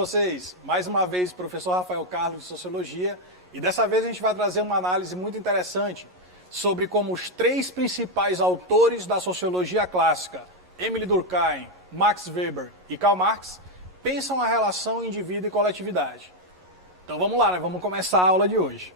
vocês? Mais uma vez, professor Rafael Carlos de Sociologia, e dessa vez a gente vai trazer uma análise muito interessante sobre como os três principais autores da sociologia clássica, Émile Durkheim, Max Weber e Karl Marx, pensam a relação indivíduo e coletividade. Então vamos lá, né? Vamos começar a aula de hoje.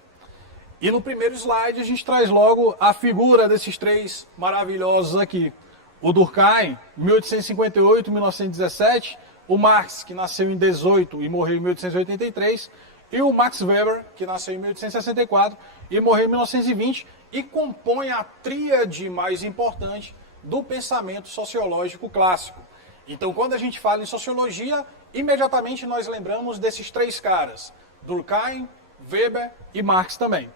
E no primeiro slide a gente traz logo a figura desses três maravilhosos aqui. O Durkheim, 1858-1917, o Marx, que nasceu em 18 e morreu em 1883, e o Max Weber, que nasceu em 1864 e morreu em 1920, e compõe a tríade mais importante do pensamento sociológico clássico. Então, quando a gente fala em sociologia, imediatamente nós lembramos desses três caras, Durkheim, Weber e Marx também.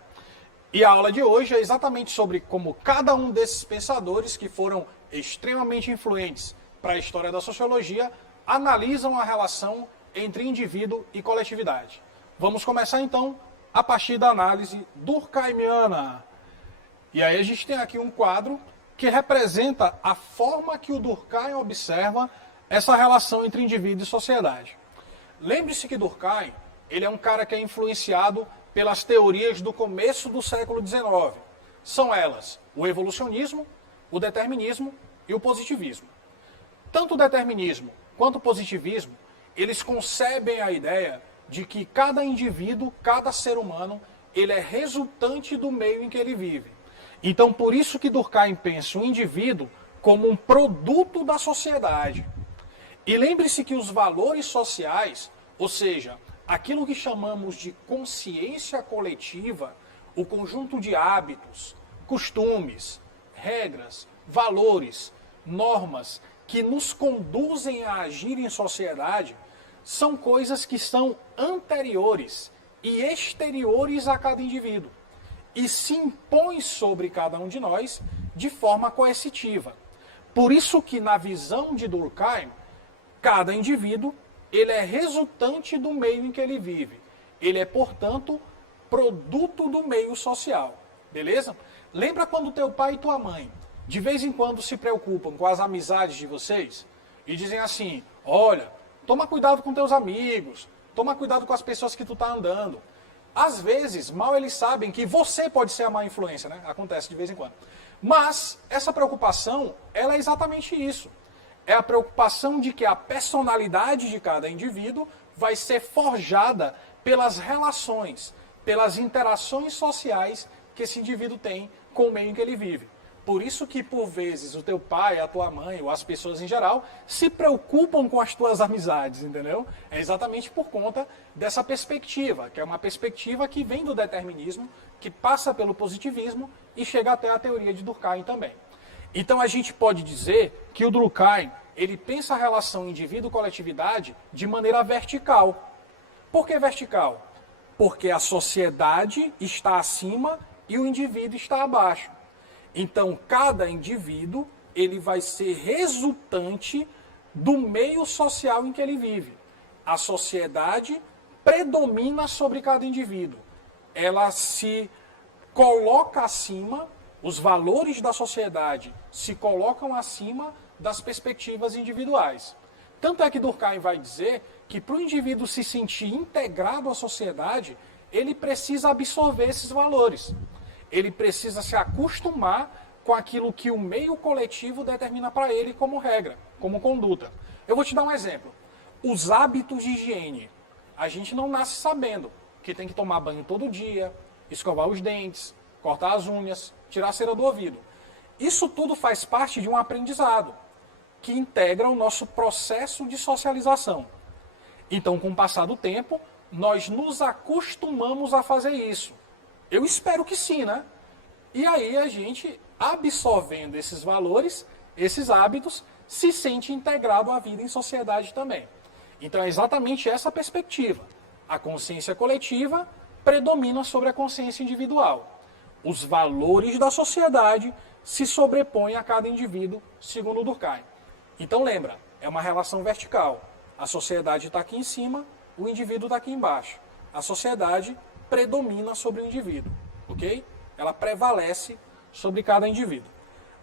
E a aula de hoje é exatamente sobre como cada um desses pensadores, que foram extremamente influentes para a história da sociologia, analisam a relação entre indivíduo e coletividade. Vamos começar então a partir da análise durkheimiana. E aí a gente tem aqui um quadro que representa a forma que o Durkheim observa essa relação entre indivíduo e sociedade. Lembre-se que Durkheim, ele é um cara que é influenciado pelas teorias do começo do século XIX. São elas o evolucionismo, o determinismo e o positivismo. Tanto o determinismo quanto o positivismo, eles concebem a ideia de que cada indivíduo, cada ser humano, ele é resultante do meio em que ele vive. Então, por isso que Durkheim pensa o indivíduo como um produto da sociedade. E lembre-se que os valores sociais, ou seja, aquilo que chamamos de consciência coletiva, o conjunto de hábitos, costumes, regras, valores, normas que nos conduzem a agir em sociedade, são coisas que são anteriores e exteriores a cada indivíduo e se impõem sobre cada um de nós de forma coercitiva. Por isso que, na visão de Durkheim, cada indivíduo ele é resultante do meio em que ele vive. Ele é, portanto, produto do meio social. Beleza? Lembra quando teu pai e tua mãe, de vez em quando, se preocupam com as amizades de vocês e dizem assim, olha, toma cuidado com teus amigos, toma cuidado com as pessoas que tu tá andando. Às vezes, mal eles sabem que você pode ser a má influência, né? Acontece de vez em quando. Mas essa preocupação, ela é exatamente isso. É a preocupação de que a personalidade de cada indivíduo vai ser forjada pelas relações, pelas interações sociais que esse indivíduo tem com o meio em que ele vive. Por isso que, por vezes, o teu pai, a tua mãe, ou as pessoas em geral, se preocupam com as tuas amizades, entendeu? É exatamente por conta dessa perspectiva, que é uma perspectiva que vem do determinismo, que passa pelo positivismo e chega até a teoria de Durkheim também. Então a gente pode dizer que o Durkheim, ele pensa a relação indivíduo-coletividade de maneira vertical. Por que vertical? Porque a sociedade está acima e o indivíduo está abaixo. Então, cada indivíduo ele vai ser resultante do meio social em que ele vive. A sociedade predomina sobre cada indivíduo. Ela se coloca acima, os valores da sociedade se colocam acima das perspectivas individuais. Tanto é que Durkheim vai dizer que para o indivíduo se sentir integrado à sociedade, ele precisa absorver esses valores. Ele precisa se acostumar com aquilo que o meio coletivo determina para ele como regra, como conduta. Eu vou te dar um exemplo. Os hábitos de higiene. A gente não nasce sabendo que tem que tomar banho todo dia, escovar os dentes, cortar as unhas, tirar a cera do ouvido. Isso tudo faz parte de um aprendizado que integra o nosso processo de socialização. Então, com o passar do tempo, nós nos acostumamos a fazer isso. Eu espero que sim, né? E aí a gente, absorvendo esses valores, esses hábitos, se sente integrado à vida em sociedade também. Então é exatamente essa perspectiva. A consciência coletiva predomina sobre a consciência individual. Os valores da sociedade se sobrepõem a cada indivíduo, segundo Durkheim. Então lembra, é uma relação vertical. A sociedade está aqui em cima, o indivíduo está aqui embaixo. A sociedade predomina sobre o indivíduo, ok? Ela prevalece sobre cada indivíduo.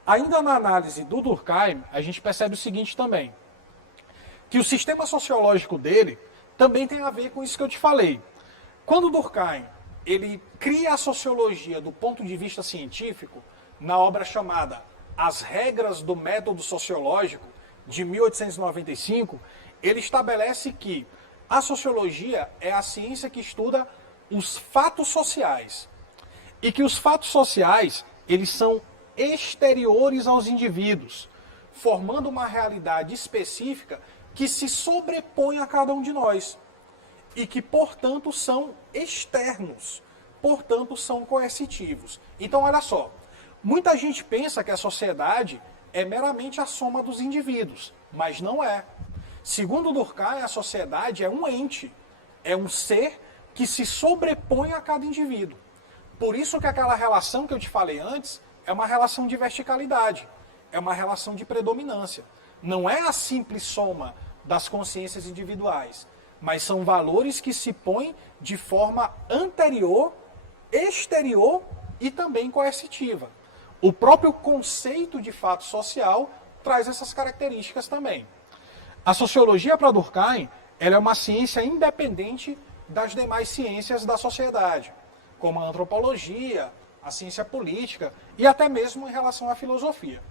Ainda na análise do Durkheim, a gente percebe o seguinte também, que o sistema sociológico dele também tem a ver com isso que eu te falei. Quando Durkheim ele cria a sociologia do ponto de vista científico, na obra chamada As Regras do Método Sociológico, de 1895, ele estabelece que a sociologia é a ciência que estuda os fatos sociais. E que os fatos sociais, eles são exteriores aos indivíduos, formando uma realidade específica que se sobrepõe a cada um de nós. E que, portanto, são externos, portanto, são coercitivos. Então, olha só, muita gente pensa que a sociedade é meramente a soma dos indivíduos, mas não é. Segundo Durkheim, a sociedade é um ente, é um ser que se sobrepõe a cada indivíduo. Por isso que aquela relação que eu te falei antes é uma relação de verticalidade, é uma relação de predominância. Não é a simples soma das consciências individuais, mas são valores que se põem de forma anterior, exterior e também coercitiva. O próprio conceito de fato social traz essas características também. A sociologia para Durkheim, ela é uma ciência independente das demais ciências da sociedade, como a antropologia, a ciência política e até mesmo em relação à filosofia.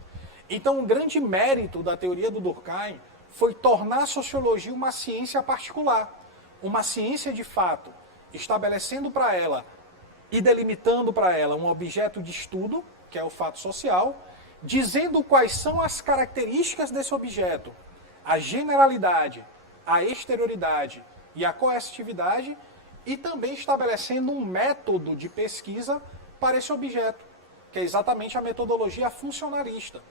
Então, o grande mérito da teoria do Durkheim foi tornar a sociologia uma ciência particular, uma ciência de fato, estabelecendo para ela e delimitando para ela um objeto de estudo, que é o fato social, dizendo quais são as características desse objeto, a generalidade, a exterioridade e a coercitividade, e também estabelecendo um método de pesquisa para esse objeto, que é exatamente a metodologia funcionalista.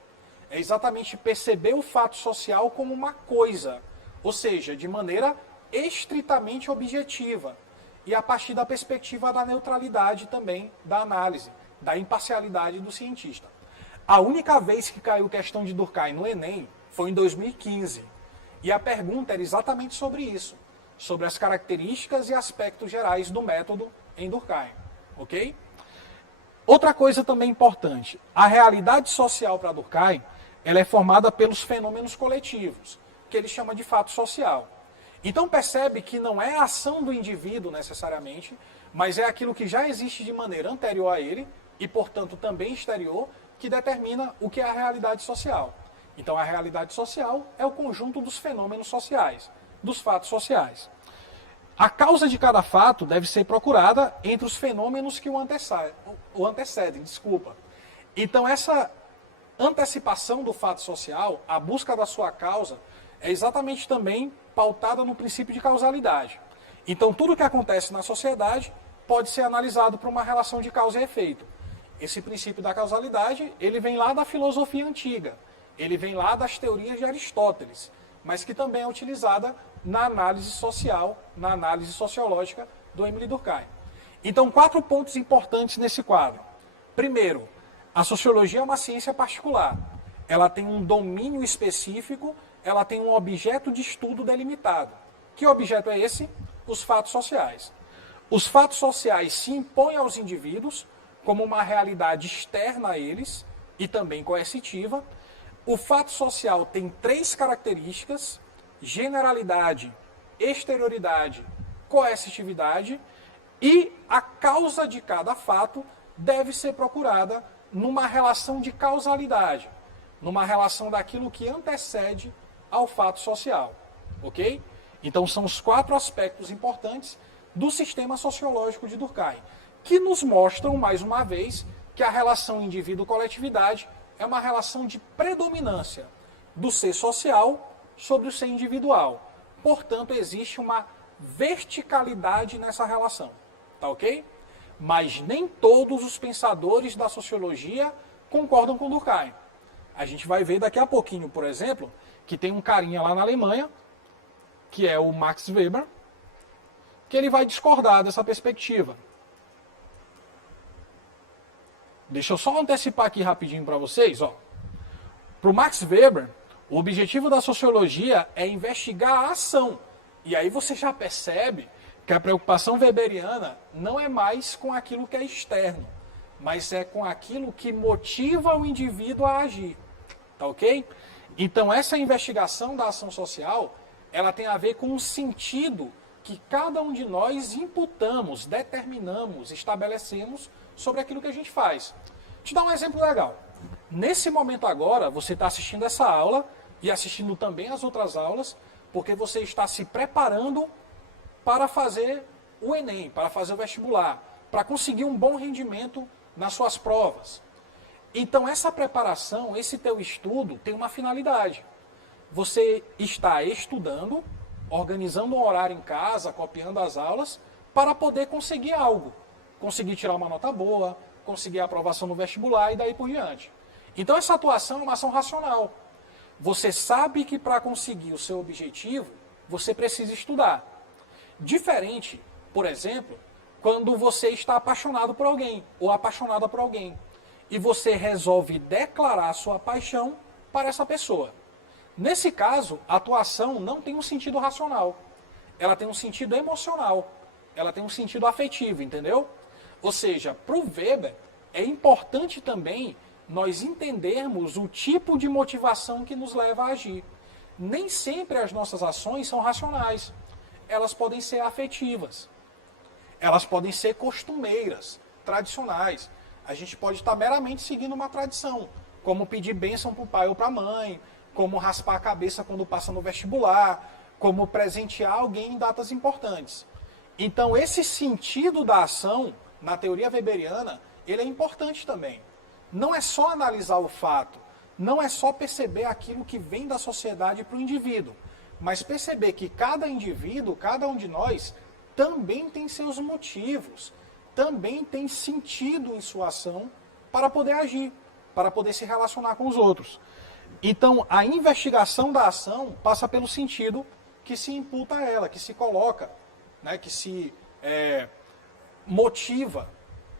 É exatamente perceber o fato social como uma coisa, ou seja, de maneira estritamente objetiva, e a partir da perspectiva da neutralidade também da análise, da imparcialidade do cientista. A única vez que caiu questão de Durkheim no Enem foi em 2015, e a pergunta era exatamente sobre isso, sobre as características e aspectos gerais do método em Durkheim, ok? Outra coisa também importante, a realidade social para Durkheim, ela é formada pelos fenômenos coletivos, que ele chama de fato social. Então percebe que não é a ação do indivíduo necessariamente, mas é aquilo que já existe de maneira anterior a ele, e portanto também exterior, que determina o que é a realidade social. Então a realidade social é o conjunto dos fenômenos sociais, dos fatos sociais. A causa de cada fato deve ser procurada entre os fenômenos que o antecedem. Então essa antecipação do fato social, a busca da sua causa, é exatamente também pautada no princípio de causalidade. Então tudo que acontece na sociedade pode ser analisado por uma relação de causa e efeito. Esse princípio da causalidade, ele vem lá da filosofia antiga, ele vem lá das teorias de Aristóteles, mas que também é utilizada na análise social, na análise sociológica do Émile Durkheim. Então, 4 pontos importantes nesse quadro. Primeiro, a sociologia é uma ciência particular. Ela tem um domínio específico, ela tem um objeto de estudo delimitado. Que objeto é esse? Os fatos sociais. Os fatos sociais se impõem aos indivíduos como uma realidade externa a eles e também coercitiva. O fato social tem 3 características: generalidade, exterioridade, coercitividade, e a causa de cada fato deve ser procurada numa relação de causalidade, numa relação daquilo que antecede ao fato social, ok? Então são os 4 aspectos importantes do sistema sociológico de Durkheim, que nos mostram, mais uma vez, que a relação indivíduo-coletividade é uma relação de predominância do ser social sobre o ser individual. Portanto, existe uma verticalidade nessa relação, tá ok? Mas nem todos os pensadores da sociologia concordam com Durkheim. A gente vai ver daqui a pouquinho, por exemplo, que tem um carinha lá na Alemanha, que é o Max Weber, que ele vai discordar dessa perspectiva. Deixa eu só antecipar aqui rapidinho para vocês. Para o Max Weber, o objetivo da sociologia é investigar a ação. E aí você já percebe que a preocupação weberiana não é mais com aquilo que é externo, mas é com aquilo que motiva o indivíduo a agir. Tá ok? Então essa investigação da ação social, ela tem a ver com o sentido que cada um de nós imputamos, determinamos, estabelecemos sobre aquilo que a gente faz. Vou te dar um exemplo legal. Nesse momento agora, você está assistindo essa aula e assistindo também as outras aulas, porque você está se preparando para fazer o Enem, para fazer o vestibular, para conseguir um bom rendimento nas suas provas. Então essa preparação, esse teu estudo tem uma finalidade. Você está estudando, organizando um horário em casa, copiando as aulas, para poder conseguir algo. Conseguir tirar uma nota boa, conseguir a aprovação no vestibular e daí por diante. Então essa atuação é uma ação racional. Você sabe que para conseguir o seu objetivo, você precisa estudar. Diferente, por exemplo, quando você está apaixonado por alguém ou apaixonada por alguém e você resolve declarar sua paixão para essa pessoa. Nesse caso, a atuação não tem um sentido racional. Ela tem um sentido emocional. Ela tem um sentido afetivo, entendeu? Ou seja, para o Weber, é importante também nós entendermos o tipo de motivação que nos leva a agir. Nem sempre as nossas ações são racionais. Elas podem ser afetivas. Elas podem ser costumeiras, tradicionais. A gente pode estar meramente seguindo uma tradição, como pedir bênção para o pai ou para a mãe, como raspar a cabeça quando passa no vestibular, como presentear alguém em datas importantes. Então, esse sentido da ação, na teoria weberiana, ele é importante também. Não é só analisar o fato, não é só perceber aquilo que vem da sociedade para o indivíduo, mas perceber que cada indivíduo, cada um de nós, também tem seus motivos, também tem sentido em sua ação para poder agir, para poder se relacionar com os outros. Então, a investigação da ação passa pelo sentido que se imputa a ela, que se coloca, né, que se motiva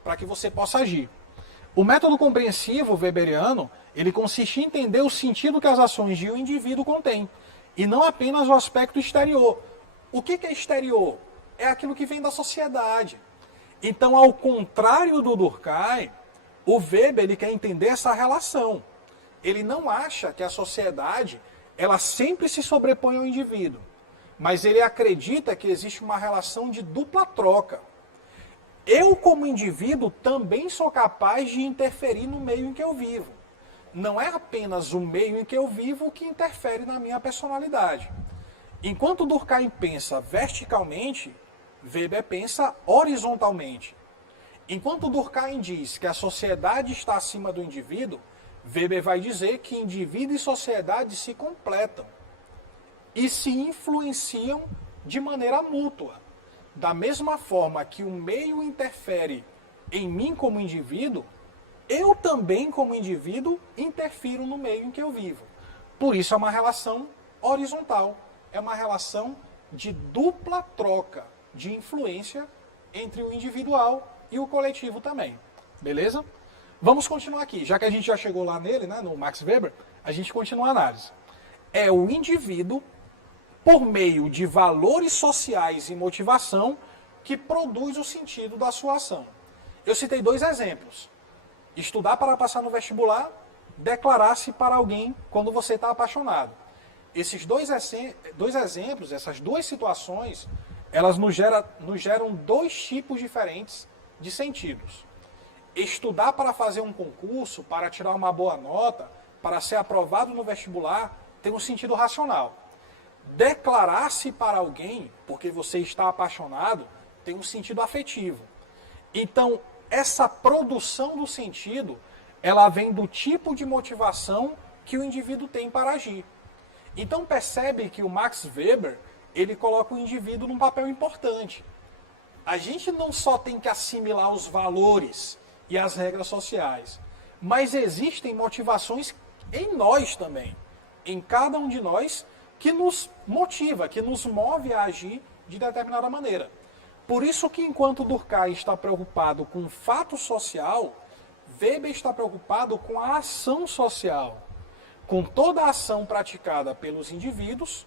para que você possa agir. O método compreensivo weberiano, ele consiste em entender o sentido que as ações de um indivíduo contêm, e não apenas o aspecto exterior. O que é exterior? É aquilo que vem da sociedade. Então, ao contrário do Durkheim, o Weber ele quer entender essa relação. Ele não acha que a sociedade ela sempre se sobrepõe ao indivíduo, mas ele acredita que existe uma relação de dupla troca. Eu, como indivíduo, também sou capaz de interferir no meio em que eu vivo. Não é apenas o meio em que eu vivo que interfere na minha personalidade. Enquanto Durkheim pensa verticalmente, Weber pensa horizontalmente. Enquanto Durkheim diz que a sociedade está acima do indivíduo, Weber vai dizer que indivíduo e sociedade se completam e se influenciam de maneira mútua. Da mesma forma que o meio interfere em mim como indivíduo, eu também como indivíduo interfiro no meio em que eu vivo. Por isso é uma relação horizontal, é uma relação de dupla troca de influência entre o individual e o coletivo também. Beleza? Vamos continuar aqui. Já que a gente já chegou lá nele, né, no Max Weber, a gente continua a análise. É o indivíduo, por meio de valores sociais e motivação, que produz o sentido da sua ação. Eu citei 2 exemplos. Estudar para passar no vestibular, declarar-se para alguém quando você está apaixonado. Esses dois exemplos, essas 2 situações, elas nos geram 2 tipos diferentes de sentidos. Estudar para fazer um concurso, para tirar uma boa nota, para ser aprovado no vestibular, tem um sentido racional. Declarar-se para alguém, porque você está apaixonado, tem um sentido afetivo. Então, essa produção do sentido, ela vem do tipo de motivação que o indivíduo tem para agir. Então, percebe que o Max Weber, ele coloca o indivíduo num papel importante. A gente não só tem que assimilar os valores e as regras sociais, mas existem motivações em nós também, em cada um de nós, que nos motiva, que nos move a agir de determinada maneira. Por isso que enquanto Durkheim está preocupado com o fato social, Weber está preocupado com a ação social, com toda a ação praticada pelos indivíduos,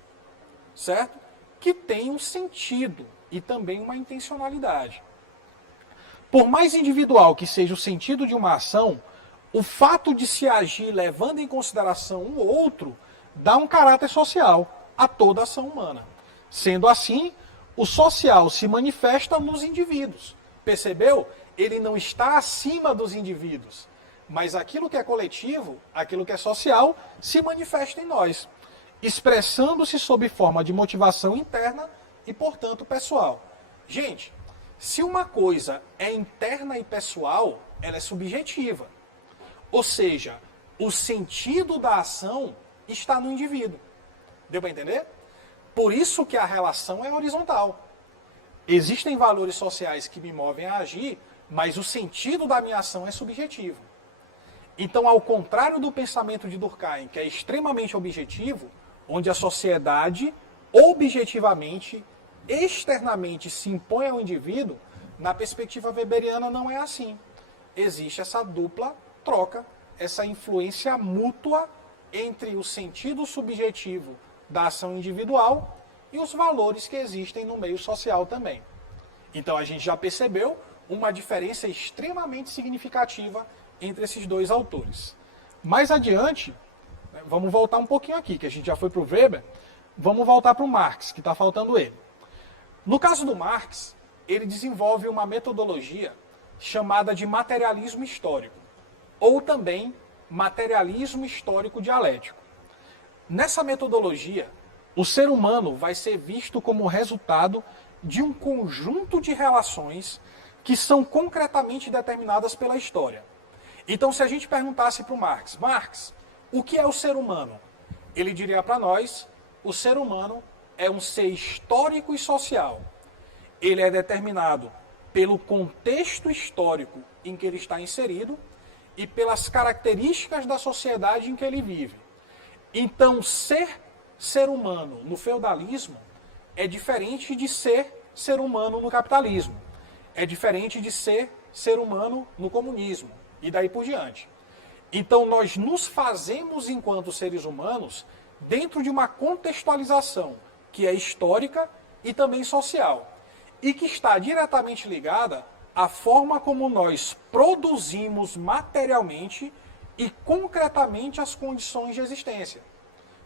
certo? Que tem um sentido e também uma intencionalidade. Por mais individual que seja o sentido de uma ação, o fato de se agir levando em consideração o outro dá um caráter social a toda ação humana. Sendo assim, O social se manifesta nos indivíduos. Percebeu? Ele não está acima dos indivíduos. Mas aquilo que é coletivo, aquilo que é social, se manifesta em nós, expressando-se sob forma de motivação interna e, portanto, pessoal. Gente, se uma coisa é interna e pessoal, ela é subjetiva. Ou seja, o sentido da ação está no indivíduo. Deu para entender? Por isso que a relação é horizontal. Existem valores sociais que me movem a agir, mas o sentido da minha ação é subjetivo. Então, ao contrário do pensamento de Durkheim, que é extremamente objetivo, onde a sociedade objetivamente, externamente se impõe ao indivíduo, na perspectiva weberiana não é assim. Existe essa dupla troca, essa influência mútua entre o sentido subjetivo da ação individual e os valores que existem no meio social também. Então a gente já percebeu uma diferença extremamente significativa entre esses dois autores. Mais adiante, vamos voltar um pouquinho aqui, que a gente já foi para o Weber, vamos voltar para o Marx, que está faltando ele. No caso do Marx, ele desenvolve uma metodologia chamada de materialismo histórico, ou também materialismo histórico dialético. Nessa metodologia, o ser humano vai ser visto como resultado de um conjunto de relações que são concretamente determinadas pela história. Então, se a gente perguntasse para o Marx, Marx, o que é o ser humano? Ele diria para nós, o ser humano é um ser histórico e social. Ele é determinado pelo contexto histórico em que ele está inserido e pelas características da sociedade em que ele vive. Então, ser humano no feudalismo é diferente de ser humano no capitalismo. É diferente de ser humano no comunismo. E daí por diante. Então nós nos fazemos enquanto seres humanos dentro de uma contextualização que é histórica e também social. E que está diretamente ligada à forma como nós produzimos materialmente e concretamente as condições de existência.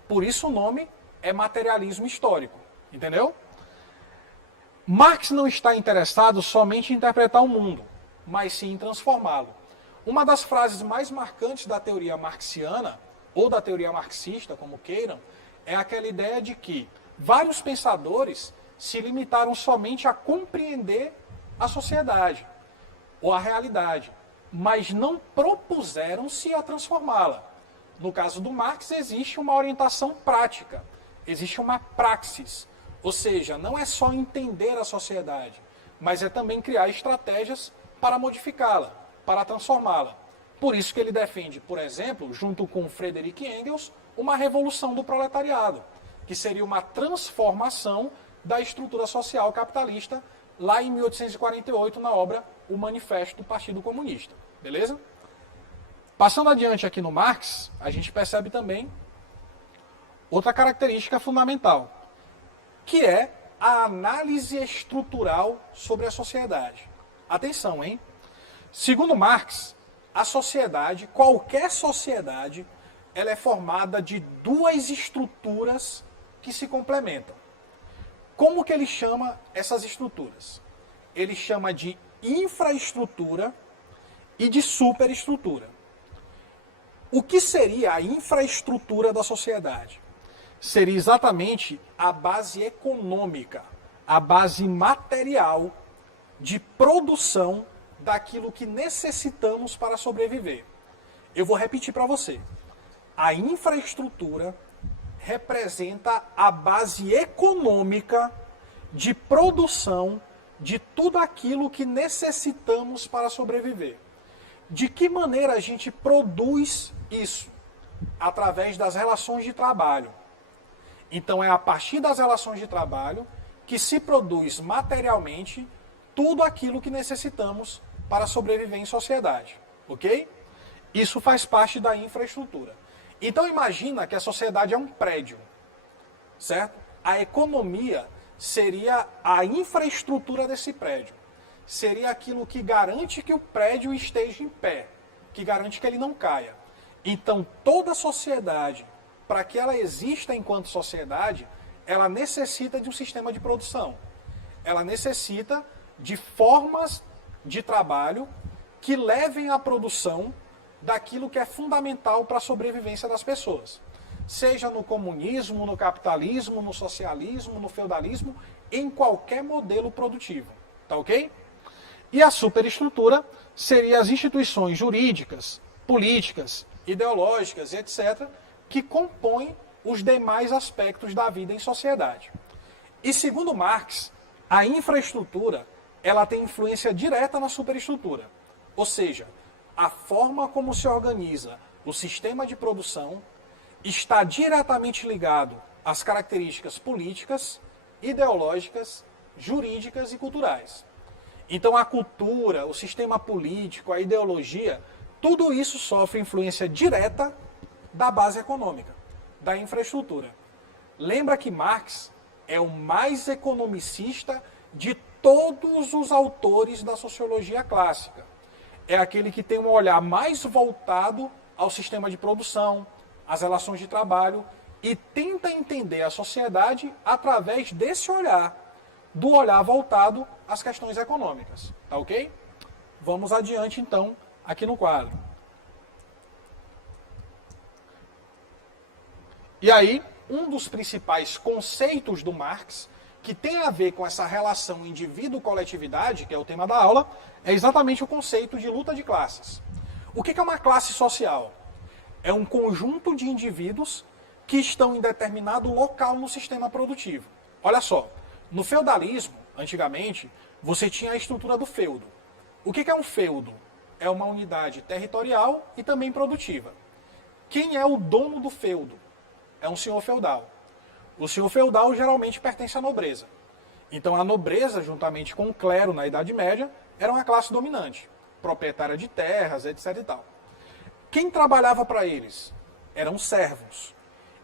Por isso o nome é materialismo histórico. Entendeu? Marx não está interessado somente em interpretar o mundo, mas sim em transformá-lo. Uma das frases mais marcantes da teoria marxiana, ou da teoria marxista, como queiram, é aquela ideia de que vários pensadores se limitaram somente a compreender a sociedade, ou a realidade, mas não propuseram-se a transformá-la. No caso do Marx, existe uma orientação prática, existe uma praxis, ou seja, não é só entender a sociedade, mas é também criar estratégias para modificá-la, para transformá-la. Por isso que ele defende, por exemplo, junto com Friedrich Engels, uma revolução do proletariado, que seria uma transformação da estrutura social capitalista lá em 1848, na obra O Manifesto do Partido Comunista. Beleza? Passando adiante aqui no Marx, a gente percebe também outra característica fundamental, que é a análise estrutural sobre a sociedade. Atenção, hein? Segundo Marx, a sociedade, qualquer sociedade, ela é formada de duas estruturas que se complementam. Como que ele chama essas estruturas? Ele chama de infraestrutura e de superestrutura. O que seria a infraestrutura da sociedade? Seria exatamente a base econômica, a base material de produção daquilo que necessitamos para sobreviver. Eu vou repetir para você. A infraestrutura representa a base econômica de produção de tudo aquilo que necessitamos para sobreviver. De que maneira a gente produz isso? Através das relações de trabalho. Então é a partir das relações de trabalho que se produz materialmente tudo aquilo que necessitamos para sobreviver em sociedade, ok? Isso faz parte da infraestrutura. Então imagina que a sociedade é um prédio, certo? A economia seria a infraestrutura desse prédio. Seria aquilo que garante que o prédio esteja em pé, que garante que ele não caia. Então toda sociedade, para que ela exista enquanto sociedade, ela necessita de um sistema de produção. ela necessita de formas de trabalho que levem à produção daquilo que é fundamental para a sobrevivência das pessoas. Seja no comunismo, no capitalismo, no socialismo, no feudalismo, em qualquer modelo produtivo. Tá ok? E a superestrutura seria as instituições jurídicas, políticas, ideológicas, etc., que compõem os demais aspectos da vida em sociedade. E segundo Marx, a infraestrutura ela tem influência direta na superestrutura. Ou seja, a forma como se organiza o sistema de produção está diretamente ligado às características políticas, ideológicas, jurídicas e culturais. Então a cultura, o sistema político, a ideologia, tudo isso sofre influência direta da base econômica, da infraestrutura. Lembra que Marx é o mais economicista de todos os autores da sociologia clássica. É aquele que tem um olhar mais voltado ao sistema de produção, às relações de trabalho, e tenta entender a sociedade através desse olhar, do olhar voltado às questões econômicas. Tá ok? Vamos adiante, então, aqui no quadro. E aí, um dos principais conceitos do Marx, que tem a ver com essa relação indivíduo-coletividade, que é o tema da aula, é exatamente o conceito de luta de classes. O que é uma classe social? É um conjunto de indivíduos que estão em determinado local no sistema produtivo. Olha só, no feudalismo, antigamente, você tinha a estrutura do feudo. O que é um feudo? É uma unidade territorial e também produtiva. Quem é o dono do feudo? É um senhor feudal. O senhor feudal geralmente pertence à nobreza. Então a nobreza, juntamente com o clero na Idade Média, era uma classe dominante, proprietária de terras, etc. e tal. Quem trabalhava para eles? Eram servos.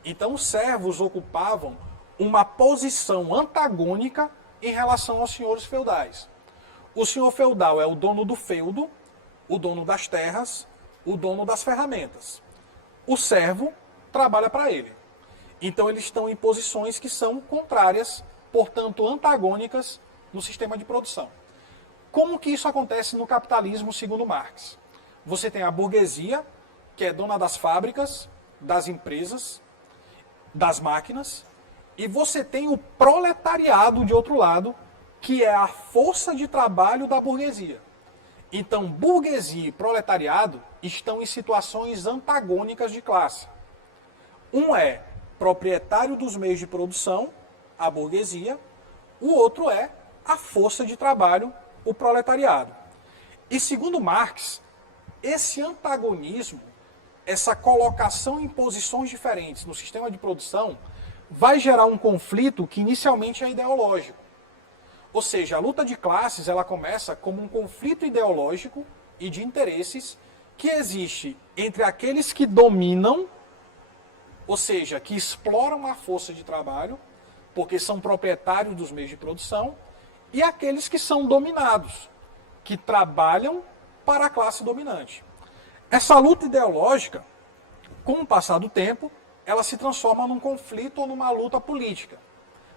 Então os servos ocupavam uma posição antagônica em relação aos senhores feudais. O senhor feudal é o dono do feudo, o dono das terras, o dono das ferramentas. O servo trabalha para ele. Então eles estão em posições que são contrárias, portanto antagônicas no sistema de produção. Como que isso acontece no capitalismo segundo Marx? Você tem a burguesia, que é dona das fábricas, das empresas, das máquinas, e você tem o proletariado de outro lado, que é a força de trabalho da burguesia. Então, burguesia e proletariado estão em situações antagônicas de classe. Um é proprietário dos meios de produção, a burguesia, o outro é a força de trabalho, o proletariado. E segundo Marx, esse antagonismo, essa colocação em posições diferentes no sistema de produção, vai gerar um conflito que inicialmente é ideológico. Ou seja, a luta de classes ela começa como um conflito ideológico e de interesses que existe entre aqueles que dominam, ou seja, que exploram a força de trabalho, porque são proprietários dos meios de produção, e aqueles que são dominados, que trabalham para a classe dominante. Essa luta ideológica, com o passar do tempo, ela se transforma num conflito ou numa luta política,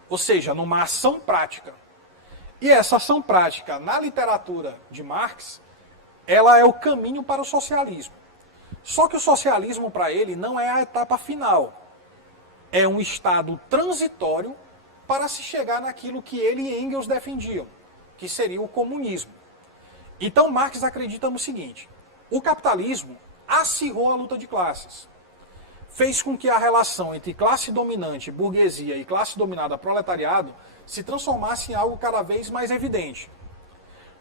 ou seja, numa ação prática. E essa ação prática, na literatura de Marx, ela é o caminho para o socialismo. Só que o socialismo, para ele, não é a etapa final. É um estado transitório para se chegar naquilo que ele e Engels defendiam, que seria o comunismo. Então Marx acredita no seguinte: o capitalismo acirrou a luta de classes. Fez com que a relação entre classe dominante, burguesia, e classe dominada, proletariado, se transformasse em algo cada vez mais evidente.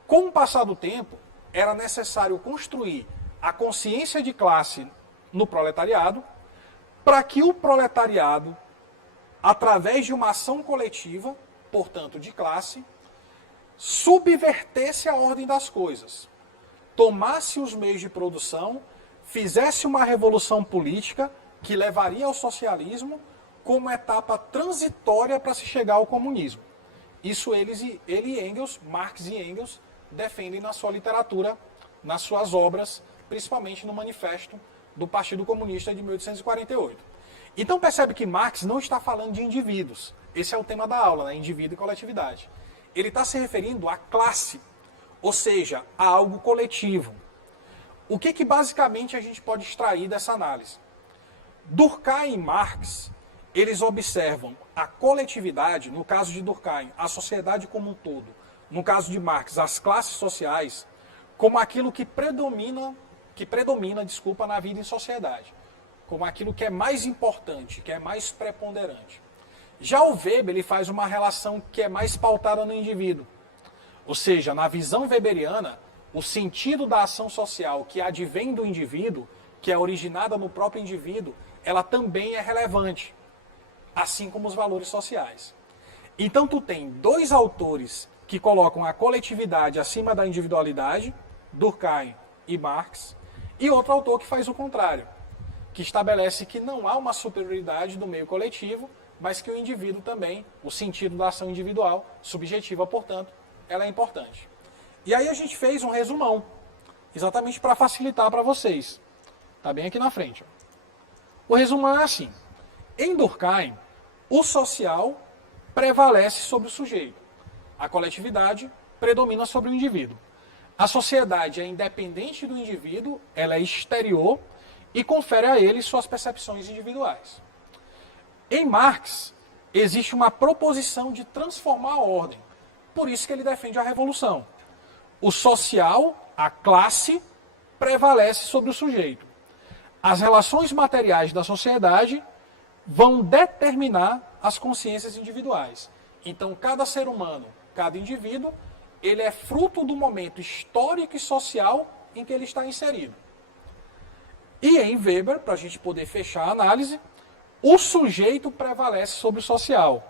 Com o passar do tempo, era necessário construir a consciência de classe no proletariado, para que o proletariado, através de uma ação coletiva, portanto de classe, subvertesse a ordem das coisas, tomasse os meios de produção, fizesse uma revolução política que levaria ao socialismo como etapa transitória para se chegar ao comunismo. Isso ele e Engels, Marx e Engels, defendem na sua literatura, nas suas obras, principalmente no Manifesto do Partido Comunista de 1848. Então percebe que Marx não está falando de indivíduos. Esse é o tema da aula, né? Indivíduo e coletividade. ele está se referindo à classe, ou seja, a algo coletivo. O que basicamente a gente pode extrair dessa análise? Durkheim e Marx, eles observam a coletividade, no caso de Durkheim, a sociedade como um todo, no caso de Marx, as classes sociais, como aquilo que predomina, na vida em sociedade, como aquilo que é mais importante, que é mais preponderante. Já o Weber, ele faz uma relação que é mais pautada no indivíduo. Ou seja, na visão weberiana, o sentido da ação social que advém do indivíduo, que é originada no próprio indivíduo, ela também é relevante, assim como os valores sociais. Então tu tem dois autores que colocam a coletividade acima da individualidade, Durkheim e Marx, e outro autor que faz o contrário, que estabelece que não há uma superioridade do meio coletivo, mas que o indivíduo também, o sentido da ação individual, subjetiva, portanto, ela é importante. E aí a gente fez um resumão, exatamente para facilitar para vocês. Está bem aqui na frente. O resumão é assim. Em Durkheim, o social prevalece sobre o sujeito. A coletividade predomina sobre o indivíduo. A sociedade é independente do indivíduo, ela é exterior e confere a ele suas percepções individuais. Em Marx, existe uma proposição de transformar a ordem. Por isso que ele defende a revolução. O social, a classe, prevalece sobre o sujeito. As relações materiais da sociedade vão determinar as consciências individuais. Então, cada ser humano, cada indivíduo, ele é fruto do momento histórico e social em que ele está inserido. E em Weber, para a gente poder fechar a análise, o sujeito prevalece sobre o social.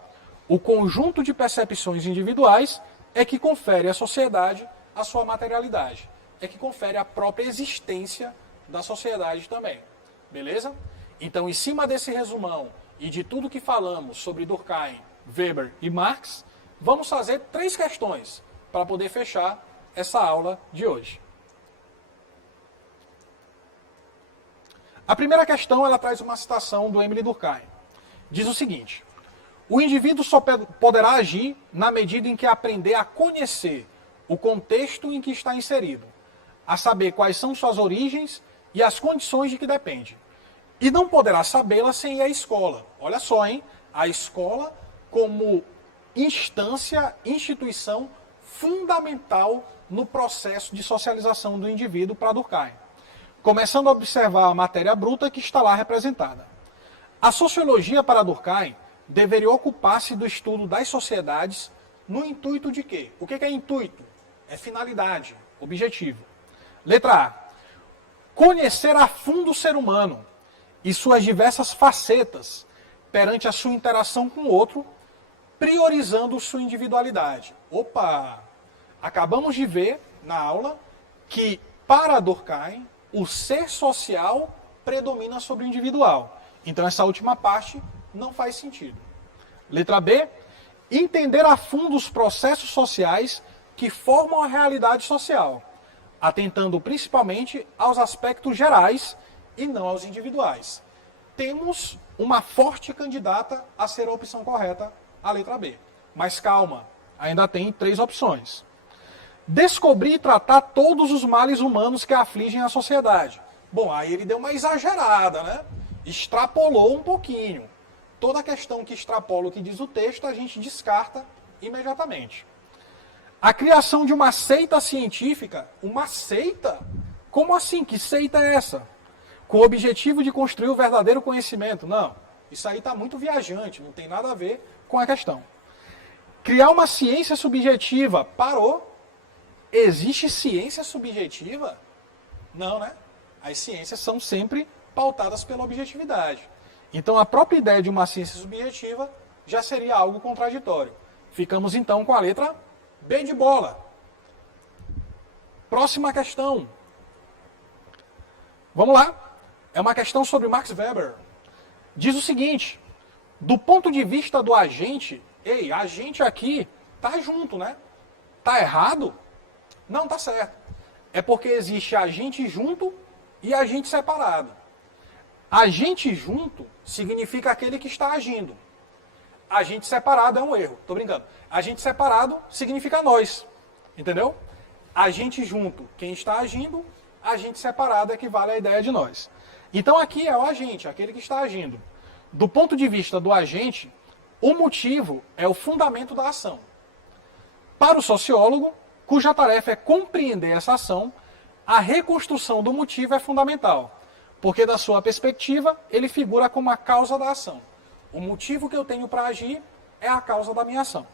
O conjunto de percepções individuais é que confere à sociedade a sua materialidade. É que confere a própria existência da sociedade também. Beleza? Então, em cima desse resumão e de tudo que falamos sobre Durkheim, Weber e Marx, vamos fazer 3 questões para poder fechar essa aula de hoje. A primeira questão, ela traz uma citação do Emile Durkheim. Diz o seguinte: o indivíduo só poderá agir na medida em que aprender a conhecer o contexto em que está inserido, a saber quais são suas origens e as condições de que depende. E não poderá sabê-la sem ir à escola. Olha só, hein? A escola como instância, instituição fundamental no processo de socialização do indivíduo para Durkheim. Começando a observar a matéria bruta que está lá representada. A sociologia para Durkheim deveria ocupar-se do estudo das sociedades no intuito de quê? O que é intuito? É finalidade, objetivo. Letra A. Conhecer a fundo o ser humano e suas diversas facetas perante a sua interação com o outro, priorizando sua individualidade. Opa! Acabamos de ver na aula que, para Durkheim, o ser social predomina sobre o individual. Então, essa última parte não faz sentido. Letra B. Entender a fundo os processos sociais que formam a realidade social, atentando principalmente aos aspectos gerais e não aos individuais. Temos uma forte candidata a ser a opção correta, a letra B. Mas calma, ainda tem 3 opções. Descobrir e tratar todos os males humanos que afligem a sociedade. Bom, aí ele deu uma exagerada, né? Extrapolou um pouquinho. Toda questão que extrapola o que diz o texto, a gente descarta imediatamente. A criação de uma seita científica. Uma seita? Como assim? Que seita é essa? Com o objetivo de construir o verdadeiro conhecimento. Não, isso aí está muito viajante, não tem nada a ver com a questão. Criar uma ciência subjetiva. Parou. Existe ciência subjetiva? Não, né? As ciências são sempre pautadas pela objetividade. Então, a própria ideia de uma ciência subjetiva já seria algo contraditório. Ficamos, então, com a letra B de bola. Próxima questão. Vamos lá. É uma questão sobre Max Weber. Diz o seguinte: do ponto de vista do agente, agente aqui tá junto, né? Tá errado? Não, tá certo. É porque existe agente junto e agente separado. Agente junto significa aquele que está agindo. Agente separado é um erro. Tô brincando. Agente separado significa nós. Entendeu? Agente junto, quem está agindo. Agente separado equivale à ideia de nós. Então aqui é o agente, aquele que está agindo. Do ponto de vista do agente, o motivo é o fundamento da ação. Para o sociólogo, cuja tarefa é compreender essa ação, a reconstrução do motivo é fundamental, porque da sua perspectiva, ele figura como a causa da ação. O motivo que eu tenho para agir é a causa da minha ação.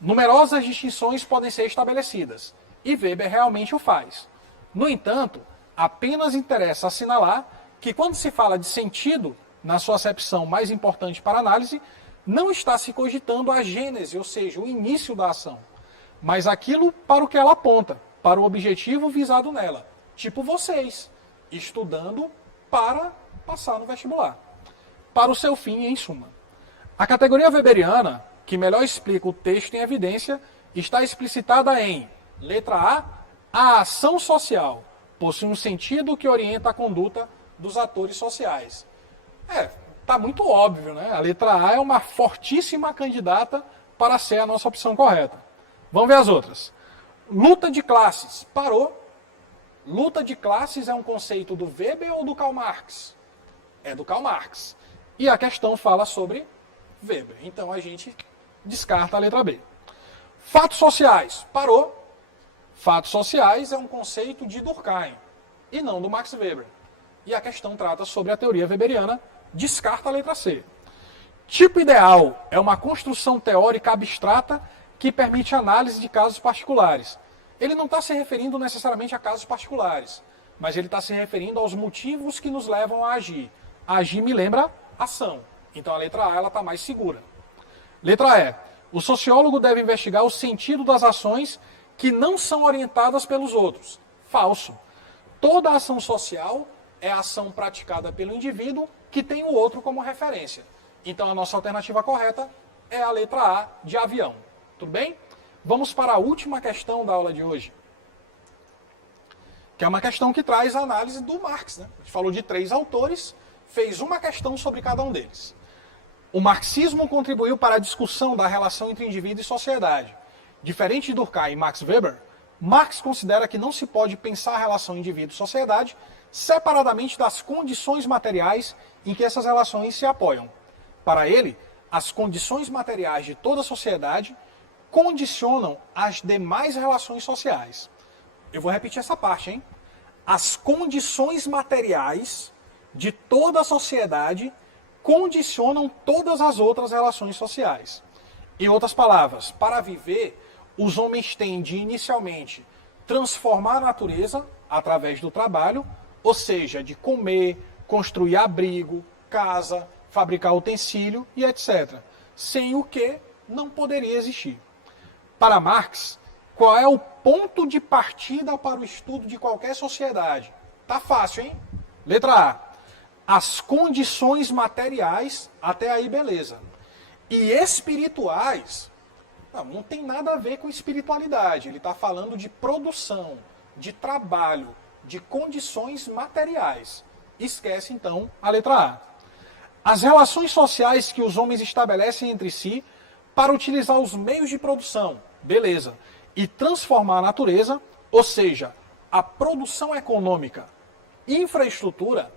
Numerosas distinções podem ser estabelecidas, e Weber realmente o faz. No entanto, apenas interessa assinalar que quando se fala de sentido, na sua acepção mais importante para a análise, não está se cogitando a gênese, ou seja, o início da ação, mas aquilo para o que ela aponta, para o objetivo visado nela. Tipo vocês, estudando para passar no vestibular. Para o seu fim, em suma. A categoria weberiana, que melhor explica o texto em evidência, está explicitada em, letra A ação social possui um sentido que orienta a conduta dos atores sociais. Tá muito óbvio, né? A letra A é uma fortíssima candidata para ser a nossa opção correta. Vamos ver as outras. Luta de classes. Parou. Luta de classes é um conceito do Weber ou do Karl Marx? É do Karl Marx. E a questão fala sobre Weber. Então a gente descarta a letra B. Fatos sociais. Parou. Fatos sociais é um conceito de Durkheim e não do Max Weber. E a questão trata sobre a teoria weberiana, descarta a letra C. Tipo ideal é uma construção teórica abstrata que permite análise de casos particulares. Ele não está se referindo necessariamente a casos particulares, mas ele está se referindo aos motivos que nos levam a agir. Agir me lembra ação. Então a letra A está mais segura. Letra E. O sociólogo deve investigar o sentido das ações que não são orientadas pelos outros. Falso. Toda ação social é a ação praticada pelo indivíduo que tem o outro como referência. Então a nossa alternativa correta é a letra A de avião. Tudo bem? Vamos para a última questão da aula de hoje. Que é uma questão que traz a análise do Marx, né? A gente falou de 3 autores, fez uma questão sobre cada um deles. O marxismo contribuiu para a discussão da relação entre indivíduo e sociedade. Diferente de Durkheim e Max Weber, Marx considera que não se pode pensar a relação indivíduo-sociedade separadamente das condições materiais em que essas relações se apoiam. Para ele, as condições materiais de toda a sociedade condicionam as demais relações sociais. Eu vou repetir essa parte, hein? As condições materiais de toda a sociedade condicionam todas as outras relações sociais. Em outras palavras, para viver, os homens têm de, inicialmente, transformar a natureza através do trabalho, ou seja, de comer, construir abrigo, casa, fabricar utensílio e etc. Sem o que não poderia existir. Para Marx, qual é o ponto de partida para o estudo de qualquer sociedade? Tá fácil, hein? Letra A. As condições materiais, até aí beleza. E espirituais, não tem nada a ver com espiritualidade. Ele está falando de produção, de trabalho, de condições materiais. Esquece, então, a letra A. As relações sociais que os homens estabelecem entre si para utilizar os meios de produção, beleza, e transformar a natureza, ou seja, a produção econômica, infraestrutura,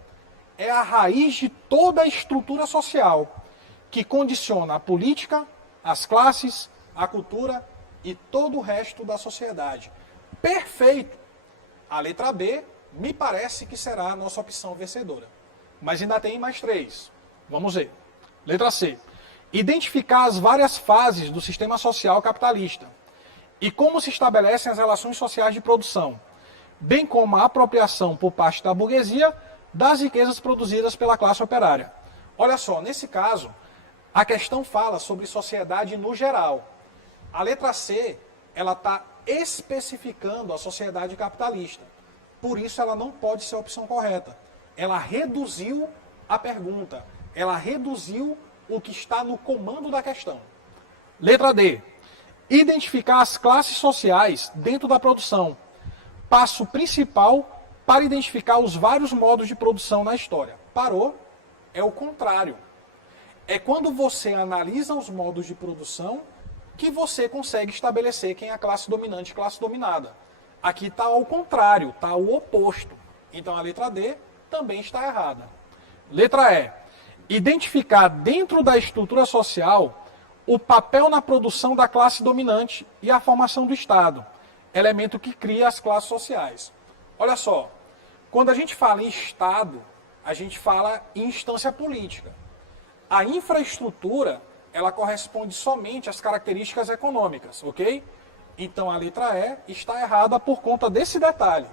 é a raiz de toda a estrutura social, que condiciona a política, as classes, a cultura e todo o resto da sociedade. Perfeito! A letra B me parece que será a nossa opção vencedora. Mas ainda tem mais 3. Vamos ver. Letra C. Identificar as várias fases do sistema social capitalista e como se estabelecem as relações sociais de produção, bem como a apropriação por parte da burguesia das riquezas produzidas pela classe operária. Olha só, nesse caso, a questão fala sobre sociedade no geral. A letra C, ela está especificando a sociedade capitalista. Por isso ela não pode ser a opção correta. Ela reduziu a pergunta. Ela reduziu o que está no comando da questão. Letra D. Identificar as classes sociais dentro da produção. Passo principal para identificar os vários modos de produção na história. Parou? É o contrário. É quando você analisa os modos de produção que você consegue estabelecer quem é a classe dominante e classe dominada. Aqui está ao contrário, está o oposto. Então a letra D também está errada. Letra E. Identificar dentro da estrutura social o papel na produção da classe dominante e a formação do Estado, elemento que cria as classes sociais. Olha só, quando a gente fala em Estado, a gente fala em instância política. A infraestrutura, ela corresponde somente às características econômicas, ok? Então a letra E está errada por conta desse detalhe.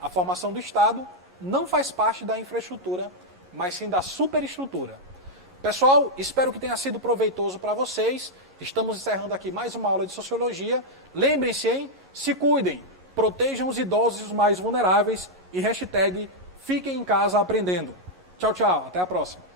A formação do Estado não faz parte da infraestrutura, mas sim da superestrutura. Pessoal, espero que tenha sido proveitoso para vocês. Estamos encerrando aqui mais uma aula de Sociologia. Lembrem-se, hein? Se cuidem, protejam os idosos e os mais vulneráveis e hashtag fiquem em casa aprendendo. Tchau, tchau. Até a próxima.